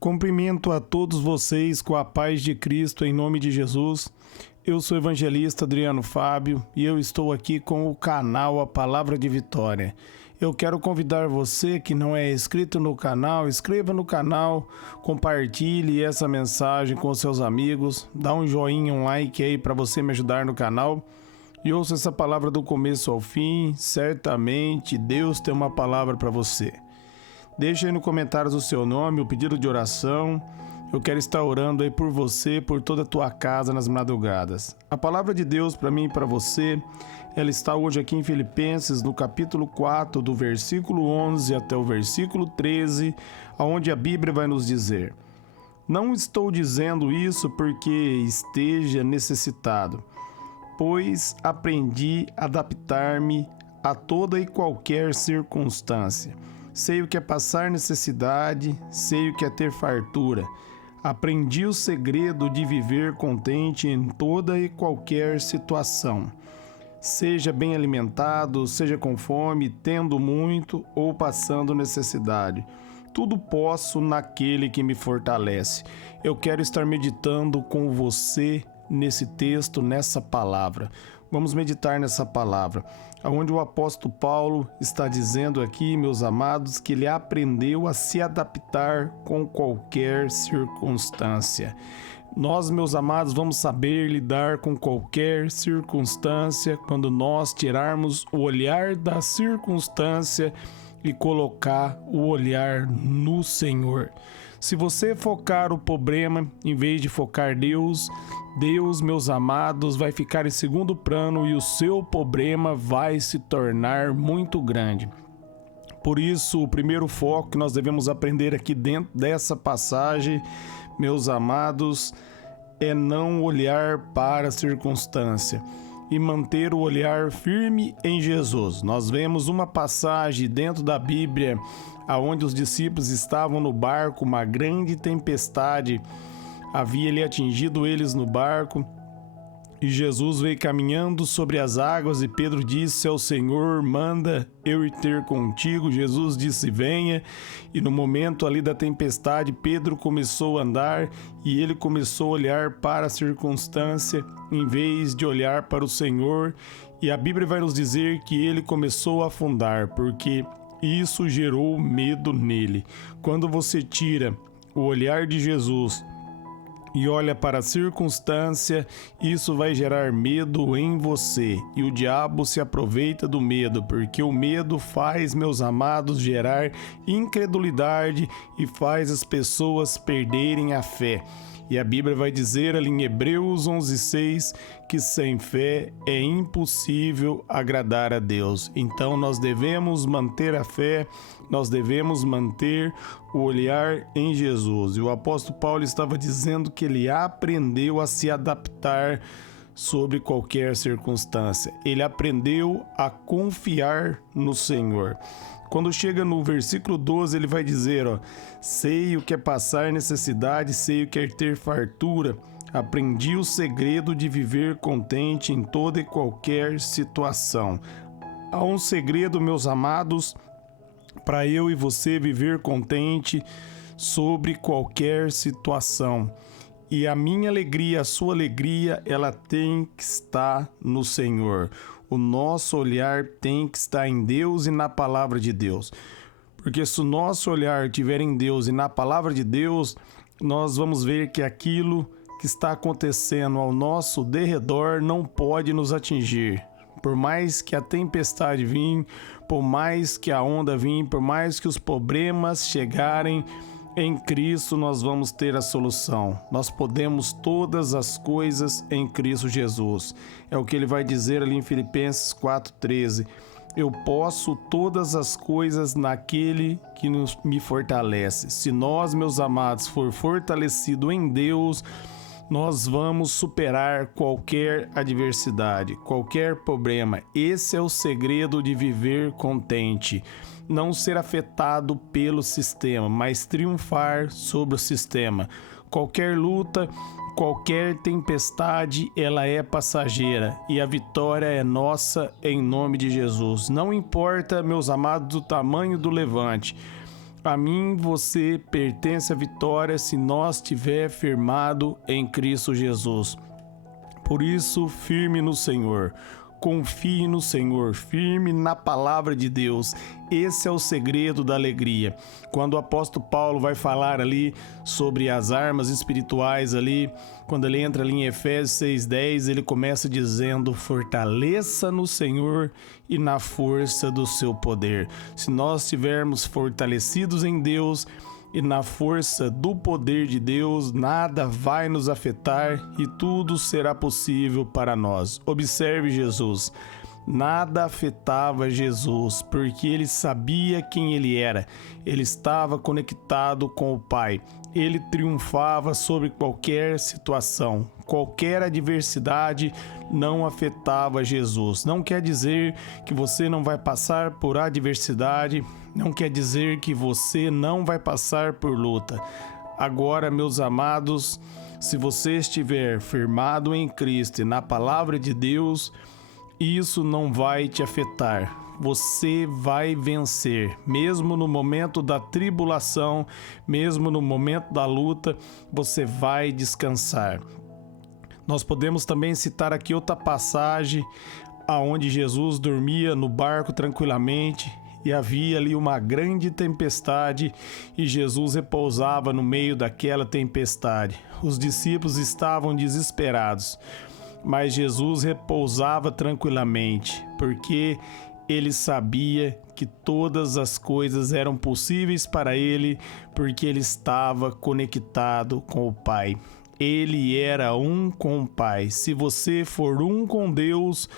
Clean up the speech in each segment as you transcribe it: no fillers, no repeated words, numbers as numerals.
Cumprimento a todos vocês com a paz de Cristo em nome de Jesus. Eu sou o evangelista Adriano Fábio e eu estou aqui com o canal A Palavra de Vitória. Eu quero convidar você que não é inscrito no canal, inscreva no canal, compartilhe essa mensagem com seus amigos, dá um joinha, um like aí para você me ajudar no canal e ouça essa palavra do começo ao fim. Certamente Deus tem uma palavra para você. Deixa aí no comentários o seu nome, o pedido de oração. Eu quero estar orando aí por você, por toda a tua casa nas madrugadas. A palavra de Deus para mim e para você, ela está hoje aqui em Filipenses, no capítulo 4, do versículo 11 até o versículo 13, onde a Bíblia vai nos dizer: Não estou dizendo isso porque esteja necessitado, pois aprendi a adaptar-me a toda e qualquer circunstância. Sei o que é passar necessidade, sei o que é ter fartura. Aprendi o segredo de viver contente em toda e qualquer situação. Seja bem alimentado, seja com fome, tendo muito ou passando necessidade. Tudo posso naquele que me fortalece. Eu quero estar meditando com você nesse texto, nessa palavra. Vamos meditar nessa palavra, onde o apóstolo Paulo está dizendo aqui, meus amados, que ele aprendeu a se adaptar com qualquer circunstância. Nós, meus amados, vamos saber lidar com qualquer circunstância quando nós tirarmos o olhar da circunstância e colocar o olhar no Senhor. Se você focar o problema em vez de focar Deus, meus amados, vai ficar em segundo plano e o seu problema vai se tornar muito grande. Por isso, o primeiro foco que nós devemos aprender aqui dentro dessa passagem, meus amados, é não olhar para a circunstância e manter o olhar firme em Jesus. Nós vemos uma passagem dentro da Bíblia onde os discípulos estavam no barco, uma grande tempestade havia lhe atingido eles no barco, e Jesus veio caminhando sobre as águas, e Pedro disse ao Senhor: manda eu ir ter contigo. Jesus disse: venha. E no momento ali da tempestade, Pedro começou a andar e ele começou a olhar para a circunstância em vez de olhar para o Senhor, e a Bíblia vai nos dizer que ele começou a afundar, porque isso gerou medo nele. Quando você tira o olhar de Jesus e olha para a circunstância, isso vai gerar medo em você. E o diabo se aproveita do medo, porque o medo faz, meus amados, gerar incredulidade e faz as pessoas perderem a fé. E a Bíblia vai dizer ali em Hebreus 11:6 que sem fé é impossível agradar a Deus. Então nós devemos manter a fé, nós devemos manter o olhar em Jesus. E o apóstolo Paulo estava dizendo que ele aprendeu a se adaptar sobre qualquer circunstância. Ele aprendeu a confiar no Senhor. Quando chega no versículo 12, ele vai dizer, sei o que é passar necessidade, sei o que é ter fartura. Aprendi o segredo de viver contente em toda e qualquer situação. Há um segredo, meus amados, para eu e você viver contente sobre qualquer situação. E a minha alegria, a sua alegria, ela tem que estar no Senhor. O nosso olhar tem que estar em Deus e na palavra de Deus. Porque se o nosso olhar estiver em Deus e na palavra de Deus, nós vamos ver que aquilo que está acontecendo ao nosso derredor não pode nos atingir. Por mais que a tempestade vinha, por mais que a onda vinha, por mais que os problemas chegarem, em Cristo nós vamos ter a solução. Nós podemos todas as coisas em Cristo Jesus. É o que ele vai dizer ali em Filipenses 4:13. Eu posso todas as coisas naquele que me fortalece. Se nós, meus amados, for fortalecido em Deus, nós vamos superar qualquer adversidade, qualquer problema. Esse é o segredo de viver contente. Não ser afetado pelo sistema, mas triunfar sobre o sistema. Qualquer luta, qualquer tempestade, ela é passageira e a vitória é nossa em nome de Jesus. Não importa, meus amados, o tamanho do levante. A mim você pertence à vitória se nós estiver firmado em Cristo Jesus. Por isso, firme no Senhor. Confie no Senhor, firme na palavra de Deus. Esse é o segredo da alegria. Quando o apóstolo Paulo vai falar ali sobre as armas espirituais ali, quando ele entra ali em Efésios 6:10, ele começa dizendo: fortaleça no Senhor e na força do seu poder. Se nós estivermos fortalecidos em Deus e na força do poder de Deus, nada vai nos afetar e tudo será possível para nós. Observe Jesus. Nada afetava Jesus, porque ele sabia quem ele era. Ele estava conectado com o Pai. Ele triunfava sobre qualquer situação. Qualquer adversidade não afetava Jesus. Não quer dizer que você não vai passar por adversidade, não quer dizer que você não vai passar por luta. Agora, meus amados, se você estiver firmado em Cristo e na palavra de Deus, isso não vai te afetar. Você vai vencer, mesmo no momento da tribulação, mesmo no momento da luta, você vai descansar. Nós podemos também citar aqui outra passagem aonde Jesus dormia no barco tranquilamente e havia ali uma grande tempestade e Jesus repousava no meio daquela tempestade. Os discípulos estavam desesperados, mas Jesus repousava tranquilamente, porque ele sabia que todas as coisas eram possíveis para ele, porque ele estava conectado com o Pai. Ele era um com o Pai. Se você for um com Deus,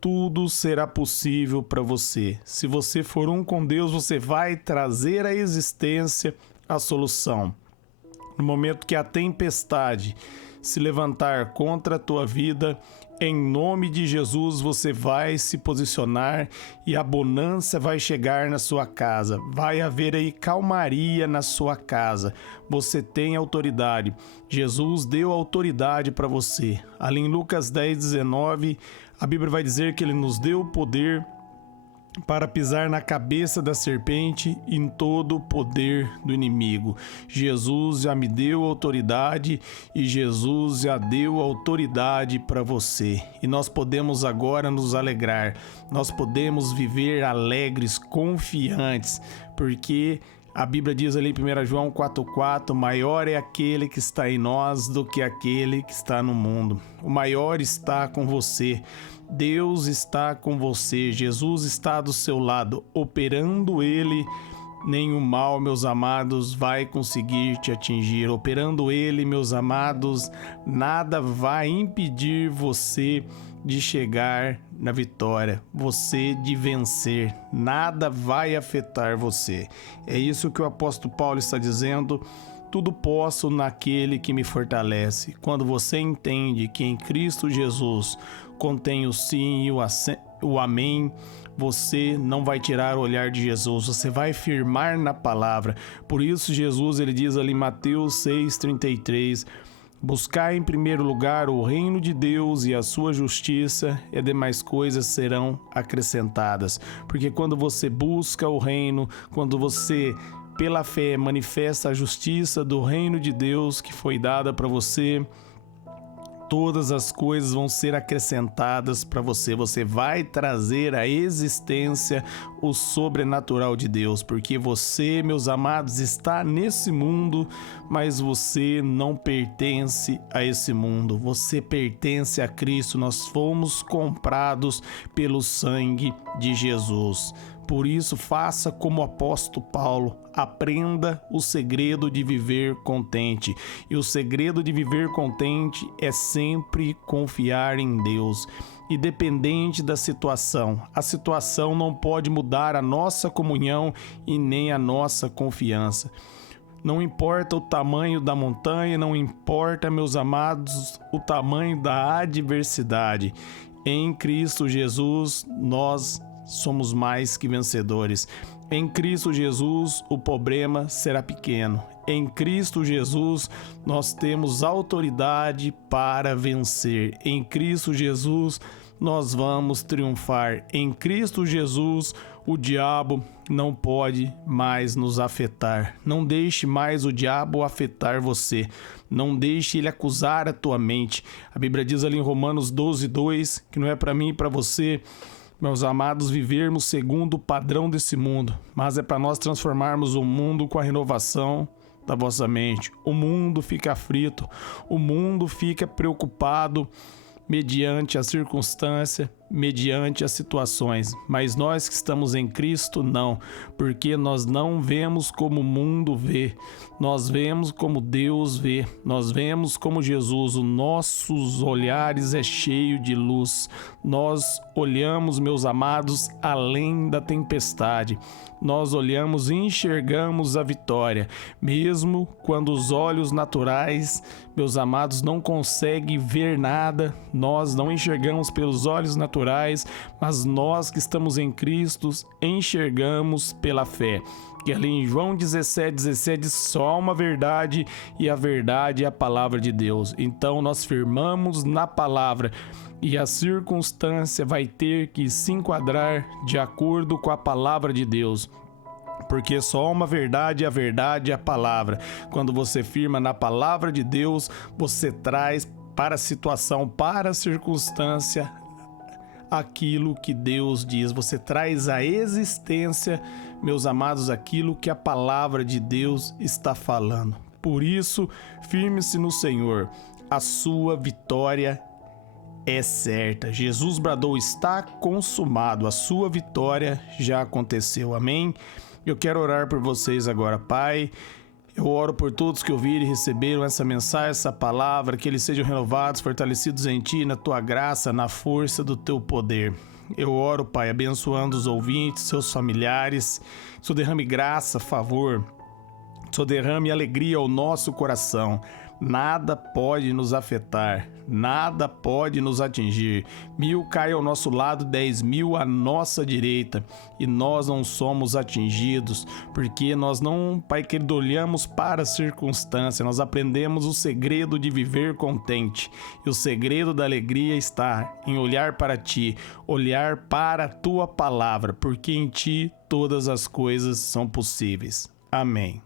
tudo será possível para você. Se você for um com Deus, você vai trazer à existência a solução. No momento que a tempestade se levantar contra a tua vida, em nome de Jesus você vai se posicionar e a bonança vai chegar na sua casa. Vai haver aí calmaria na sua casa. Você tem autoridade. Jesus deu autoridade para você. Ali em Lucas 10:19, a Bíblia vai dizer que ele nos deu o poder para pisar na cabeça da serpente e em todo o poder do inimigo. Jesus já me deu autoridade e Jesus já deu autoridade para você. E nós podemos agora nos alegrar, nós podemos viver alegres, confiantes, porque a Bíblia diz ali em 1 João 4:4, maior é aquele que está em nós do que aquele que está no mundo. O maior está com você. Deus está com você, Jesus está do seu lado, operando ele, nenhum mal, meus amados, vai conseguir te atingir. Operando ele, meus amados, nada vai impedir você de chegar na vitória, você de vencer, nada vai afetar você. É isso que o apóstolo Paulo está dizendo. Tudo posso naquele que me fortalece. Quando você entende que em Cristo Jesus contém o sim e o amém, você não vai tirar o olhar de Jesus, você vai firmar na palavra. Por isso Jesus ele diz ali em Mateus 6:33, buscar em primeiro lugar o reino de Deus e a sua justiça, e demais coisas serão acrescentadas. Porque quando você busca o reino, quando você pela fé manifesta a justiça do reino de Deus que foi dada para você, todas as coisas vão ser acrescentadas para você. Você vai trazer à existência o sobrenatural de Deus, porque você, meus amados, está nesse mundo, mas você não pertence a esse mundo. Você pertence a Cristo. Nós fomos comprados pelo sangue de Jesus. Por isso, faça como o apóstolo Paulo, aprenda o segredo de viver contente. E o segredo de viver contente é sempre confiar em Deus. Independente da situação, a situação não pode mudar a nossa comunhão e nem a nossa confiança. Não importa o tamanho da montanha, não importa, meus amados, o tamanho da adversidade. Em Cristo Jesus, nós somos mais que vencedores. Em Cristo Jesus, o problema será pequeno. Em Cristo Jesus, nós temos autoridade para vencer. Em Cristo Jesus, nós vamos triunfar. Em Cristo Jesus, o diabo não pode mais nos afetar. Não deixe mais o diabo afetar você. Não deixe ele acusar a tua mente. A Bíblia diz ali em Romanos 12:2 que não é para mim e para você, meus amados, vivermos segundo o padrão desse mundo, mas é para nós transformarmos o mundo com a renovação da vossa mente. O mundo fica aflito, o mundo fica preocupado mediante a circunstância, mediante as situações, mas nós que estamos em Cristo não, porque nós não vemos como o mundo vê, nós vemos como Deus vê, nós vemos como Jesus, os nossos olhares é cheio de luz, nós olhamos, meus amados, além da tempestade, nós olhamos e enxergamos a vitória, mesmo quando os olhos naturais, meus amados, não conseguem ver nada, nós não enxergamos pelos olhos naturais, mas nós que estamos em Cristo enxergamos pela fé. Que ali em João 17:17 diz só há uma verdade e a verdade é a palavra de Deus. Então nós firmamos na palavra e a circunstância vai ter que se enquadrar de acordo com a palavra de Deus. Porque só há uma verdade e a verdade é a palavra. Quando você firma na palavra de Deus, você traz para a situação, para a circunstância, aquilo que Deus diz. Você traz à existência, meus amados, aquilo que a palavra de Deus está falando. Por isso, firme-se no Senhor. A sua vitória é certa. Jesus bradou: está consumado. A sua vitória já aconteceu. Amém? Eu quero orar por vocês agora, Pai. Eu oro por todos que ouviram e receberam essa mensagem, essa palavra, que eles sejam renovados, fortalecidos em Ti, na Tua graça, na força do Teu poder. Eu oro, Pai, abençoando os ouvintes, seus familiares, que o Senhor derrame graça, favor, que o Senhor derrame alegria ao nosso coração. Nada pode nos afetar, nada pode nos atingir. 1000 cai ao nosso lado, 10.000 à nossa direita, e nós não somos atingidos, porque nós não, Pai querido, olhamos para a circunstância, nós aprendemos o segredo de viver contente, e o segredo da alegria está em olhar para Ti, olhar para a Tua palavra, porque em Ti todas as coisas são possíveis. Amém.